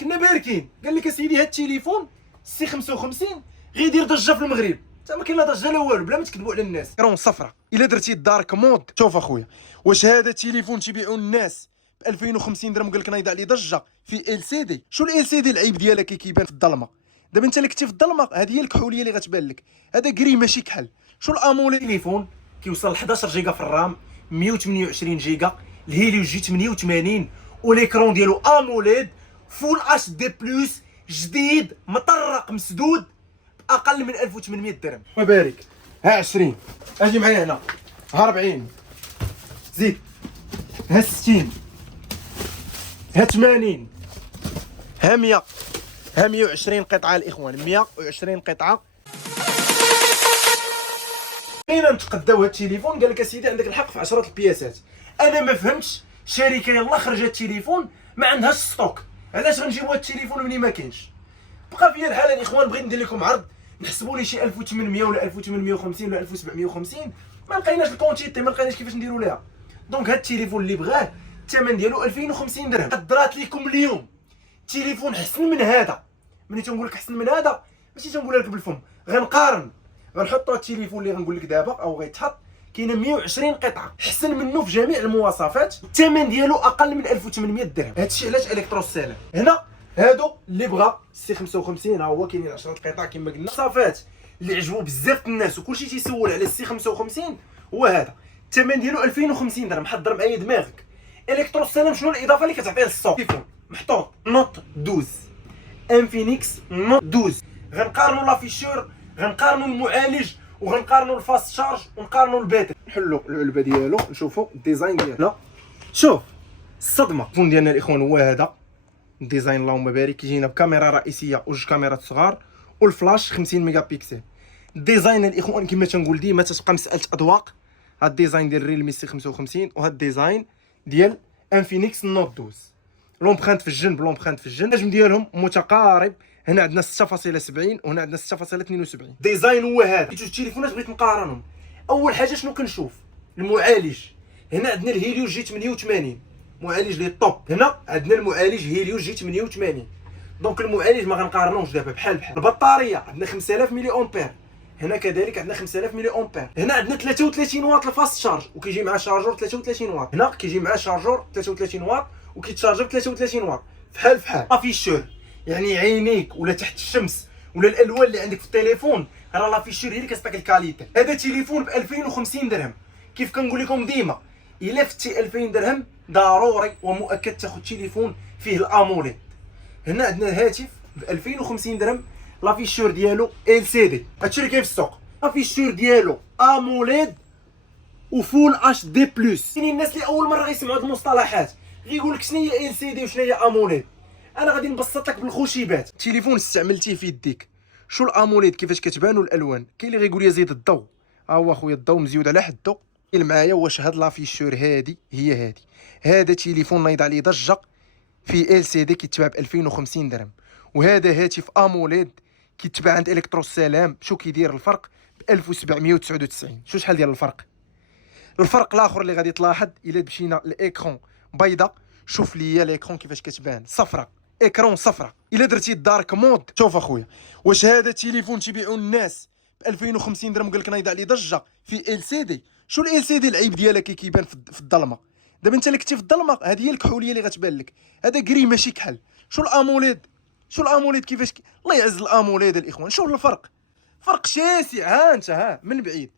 كنا باركين قال لك اسيدي هاد التليفون سي 55 غيدير ضجه في المغرب. حتى ما كاين لا ضجه لا والو، بلا ما تكذبوا على الناس. كرون صفرة الا درتي الدارك مود. شوف اخويا، واش هذا التليفون تيبيعوا الناس ب 2050 درهم قال لك نايض عليه ضجه في ال سي دي؟ شو ال سي دي العيب ديالها كيبان في الظلمه؟ دابا انت اللي كنتي في الظلمه هذه هي الكحوليه اللي غتبان لك، هذا كري ماشي كحل. شو الاموليد؟ تليفون كيوصل ل 11 جيجا في الرام، 128 جيجا، الهيليو جي 88، وليكرون ديالو اموليد فول اتش دي بلس جديد مطرق مسدود باقل من 1800 درهم. وبارك ها 20، اجي معايا هنا ها 40، زيد ها 60، ها 80، ها 100، ها 120 قطعه الاخوان، 120 قطعه. بغينا نتقداو هاد التليفون قال لك اسيدي عندك الحق في 10 البياسات. انا ما فهمتش شركه يلاه خرجت التليفون ما عندهاش ستوك، علاش غنجيبو هاد التليفون ملي ما كاينش؟ بقى فيا الحال الاخوان. بغيت ندير لكم عرض نحسبوا لي شي 1800 ولا 1850 ولا 1750، ما لقيناش الكونتيتي، ما لقيناش كيفاش نديروا ليها. دونك هاد التليفون اللي بغاه الثمن ديالو 2050 درهم. قدرات لكم اليوم تليفون حسن من هذا. ملي تنقول لك حسن من هذا ماشي تنقولها لك بالفم، غنقارن. غنحطوا التليفون اللي غنقول لك دابا او غيتحط كاينه 120 قطعه حسن منه في جميع المواصفات، الثمن ديالو اقل من 1800 درهم. هادشي علاش الكترو السلام. هنا هادو اللي بغا سي 55 ها هو كاينين 10 قطع كما قلنا. المواصفات اللي عجبوا بزاف الناس وكلشي تيسول على السي 55 هو هذا، الثمن ديالو 2050 درهم. حضر معايا دماغك. الكترو السلام شنو الاضافه اللي كتعطيه للسوق؟ تليفون محطوط نوت 12 انفينيكس نوت 12. غنقارنوا لافيشور، غنقارنوا المعالج، وغنقارنوا الفاست شارج، ونقارنوا الباتري. نحلوا العلبه ديالو نشوفوا الديزاين ديالو. شوف الصدمه. التليفون ديالنا الاخوان هو هذا الديزاين، اللهم بارك. كيجينا بكاميرا رئيسيه وجوج كاميرات صغار والفلاش 50 ميجا بيكسل. الديزاين الاخوان كما تنقول ديما تتبقى مساله اذواق. هاد الديزاين ديال ريلمي سي 55 وهاد الديزاين ديال انفينيكس نوت 12. لومبرانت في الجنب، لومبرانت في الجنب، الحجم ديالهم متقارب. هنا عندنا 6.70 وهنا عندنا 6.72. ديزاين هو هذا. جوج تليفونات بغيت نقارنهم. اول حاجه شنو كنشوف؟ المعالج. هنا عندنا الهيليو جي 88 معالج لي طوب. هنا عندنا المعالج هيليو جي 88. دونك المعالج ما غنقارنوش دابا بحال بحال. البطاريه عندنا 5000 ملي امبير، هنا كذلك عندنا 5000 ملي امبير. هنا عندنا 33 واط الفاست شارج وكيجي معاه شارجور 33 واط. هنا كيجي معاه شارجور 33 واط وكيتشارج ب 33 واط فحال فحال. افيشور يعني عينيك ولا تحت الشمس ولا الالوان اللي عندك في التليفون راه لافيشور هي اللي كتعطيك الكاليتي. هذا تليفون ب 2050 درهم. كيف كنقول لكم ديما الا فتي 2000 درهم ضروري ومؤكد تاخذ تليفون فيه الاموليد. هنا عندنا الهاتف ب 2050 درهم، لافيشور ديالو ال سي دي. هادشي اللي كاين في السوق. لافيشور ديالو اموليد وفول اتش دي بلس. كاينين الناس اللي اول مره غيسمعوا هاد المصطلحات غيقول لك شنو هي ال سي دي وشنو هي اموليد. انا غادي نبسط لك بالخشيبات. التليفون استعملتيه في يديك، شو الاموليد كيفاش كتبانوا الالوان؟ كاين اللي غيقول لي زيد الضوء. ها هو اخويا الضوء مزيود على حدو. معايا واش هاد لافيشور هادي هي هادي؟ هذا تليفون نايض عليه ضجه في ال سي دي كيتباع ب 2050 درهم، وهذا هاتف اموليد كيتباع عند الكترو السلام. شو كيدير الفرق؟ ب 1799. شو شحال ديال الفرق؟ الفرق الاخر اللي غادي تلاحظ الا مشينا الاكرون بيضاء، شوف ليا الاكرون كيفاش كتبان صفراء، اكرون صفراء. الا درتي الدارك مود. شوف اخويا، واش هذا التليفون تيبيعوا الناس ب 2050 درهم قال لك نايض عليه ضجه في ال سي دي؟ شو ال سي دي العيب ديالها كيبان في الظلمه؟ دابا انت اللي كنتي في الظلمه هذه هي الكحوليه اللي غتبان لك، هذا كري ماشي كحل. شو الاموليد؟ شو الاموليد كيفاش الله يعز الاموليد الاخوان. شوف الفرق، فرق شاسع. ها انت ها من بعيد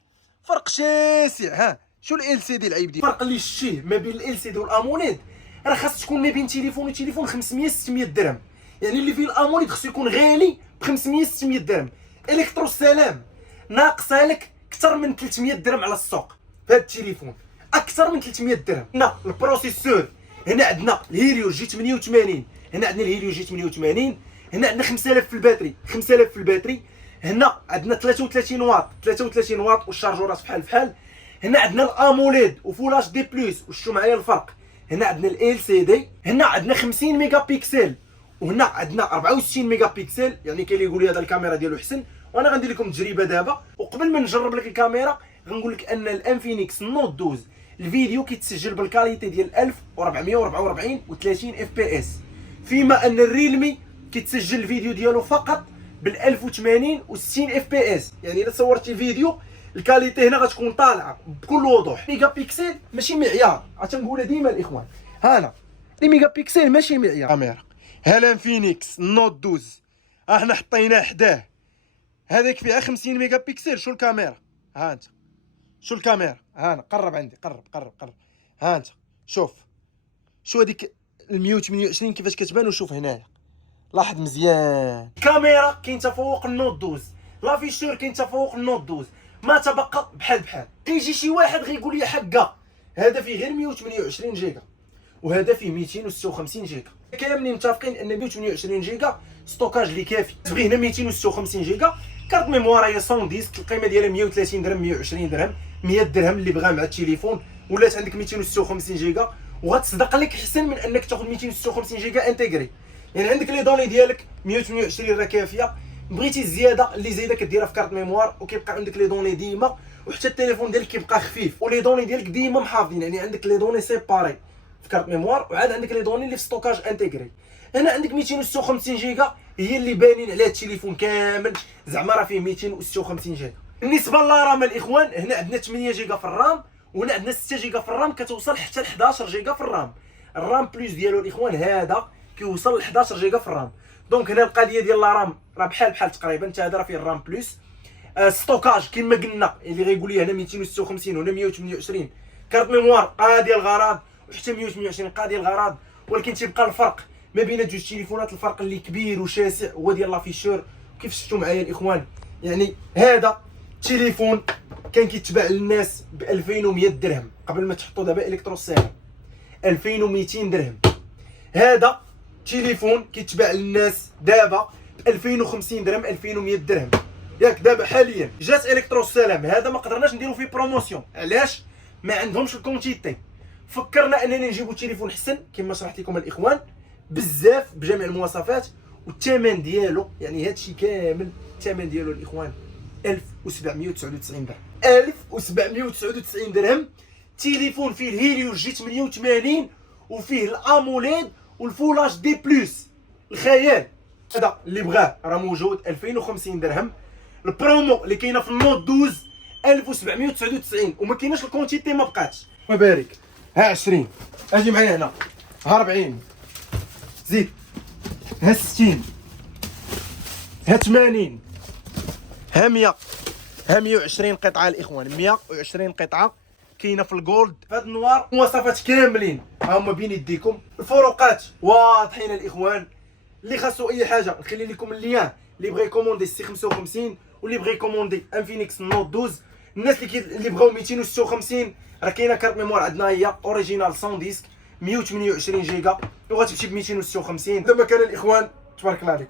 فرق شاسع. ها شو ال سي دي العيب ديال الفرق اللي شتيه ما بين ال سي دي والاموليد؟ راه خاص تكون ما بين تليفون وتليفون 500 600 درهم. يعني اللي فيه الاموليد خصو يكون غالي ب 500 600 درهم. الكترو السلام ناقصه لك اكثر من 300 درهم على السوق في هذا التليفون، اكثر من 300 درهم. هنا البروسيسور، هنا عندنا الهيليو جي 88، هنا عندنا الهيليو جي 88، هنا عندنا 5000 في الباتري، 5000 في الباتري. هنا عندنا 33 واط، 33 واط والشارجورات بحال بحال. هنا عندنا الاموليد وفول اتش دي بلس. وشو معايا الفرق؟ هنا عندنا ال سي دي، هنا عندنا 50 ميجا بيكسل وهنا عندنا 64 ميجا بيكسل. يعني كاين اللي يقول لي هذا الكاميرا ديالو حسن، وانا غندير لكم تجربه دابا. وقبل ما نجرب لك الكاميرا غنقول لك ان الانفينيكس نوت 12 الفيديو كيتسجل بالكاليتي ديال 1444 و30 اف بي اس فيما ان الريلمي كيتسجل الفيديو ديالو فقط بال 1080 و 60 اف بي اس، يعني الا صورتي فيديو الكاليتي هنا غتكون طالعه بكل وضوح. ميجا بيكسل ماشي معيار، غتنقولها ديما الاخوان، هانا لي ميجا بيكسل ماشي معيار. كاميرا هالان فينيكس نوت 12 احنا حطيناه حداه، هذاك فيها 50 ميجا بيكسل. شو الكاميرا؟ ها انت شو الكاميرا؟ هانا قرب عندي، قرب ها انت شوف، شو هذيك ال 128 كيفاش كتبان، وشوف هنايا لاحظ مزيان. الكاميرا كاين تفوق النوت 12، لافيشور كاين تفوق النوت 12، ما تبقى بحال كيجي شي واحد غيقول لي حقا هذا فيه غير 128 جيجا وهذا فيه 256 جيجا. كاملين متفقين ان 128 جيجا ستوكاج اللي كافي. تبغي هنا 256 جيجا كارت ميموار هي 100 ديسك، القيمه ديالها 130 درهم 120 درهم 100 درهم اللي بغا مع التليفون. ولات عندك 256 جيجا وغتصدق لك احسن من انك تاخذ 256 جيجا انتيغري. يعني عندك لي دوني ديالك 128 راه كافيه، بغيتي الزياده اللي زايده كديرها في كارت ميموار وكيبقى عندك لي دوني ديما، وحتى التليفون ديالك كيبقى خفيف ولي دوني ديالك ديما محافظين. يعني عندك لي دوني سيباري في كارت ميموار وعاد عندك لي دوني اللي في ستوكاج انتيغري. هنا عندك 256 جيجا هي اللي بانين على التليفون كامل، زعما راه فيه 256 جيجا. بالنسبه للرام الاخوان، هنا عندنا 8 جيجا في الرام وهنا عندنا 6 جيجا في الرام، كتوصل حتى ل 11 جيجا في الرام. الرام بلس ديالو الاخوان هذا كيوصل ل 11 جيجا في الرام. دونك هنا القضيه ديال الرام راه بحال تقريبا، حتى هذا راه فيه الرام بلس. ستوكاج كما قلنا اللي غيقول لي هنا 256 وهنا 128. كارت ميموار قادي الغرض وحتى 128 قادي الغرض، ولكن تيبقى الفرق ما بين جوج تليفونات، الفرق اللي كبير وشاسع هو ديال لافيشور. كيف شفتوا معايا الاخوان، يعني هذا تليفون كان كيتباع للناس ب 2100 درهم قبل ما تحطوا دابا الكتروسيرام 2200 درهم. هذا تليفون كيتباع للناس دابا ب 2050 درهم 2100 درهم. ياك دابا حاليا جات الكتروسيرام هذا ما قدرناش نديرو فيه بروموسيون، علاش؟ ما عندهمش الكونتيتي. فكرنا اننا نجيبو تليفون حسن كما شرحت لكم الاخوان بزاف بجميع المواصفات، والثمن ديالو يعني هادشي كامل الثمن ديالو الاخوان 1799 درهم. 1799 درهم. تليفون فيه الهيليو جي 88 وفيه الاموليد والفول اتش دي بلس، الخيال. هذا اللي بغاه راه موجود 2050 درهم. البرومو اللي كاينه في النوت 12 1799 وما كايناش الكونتيتي، ما بقاتش. الله يبارك. ها 20 اجي معايا هنا، ها 40 زيد، ها 60 ها 80 ها 100 ها 120 قطعه الاخوان، 120 قطعه كاينه في الجولد في هذا النوار. مواصفات كاملين ها هما بين يديكم، الفروقات واضحين الاخوان. اللي خاصو اي حاجه نخلي لكم اللين، اللي بغى يكوموندي سي 55 واللي بغى يكوموندي انفينيكس نوت 12. الناس اللي بغاو 256 راه كاينه كارت ميموار عندنا هي اوريجينال 100 ديسك 128 جيجا وغتمشي ب 256. دابا كان الاخوان تبارك الله عليكم.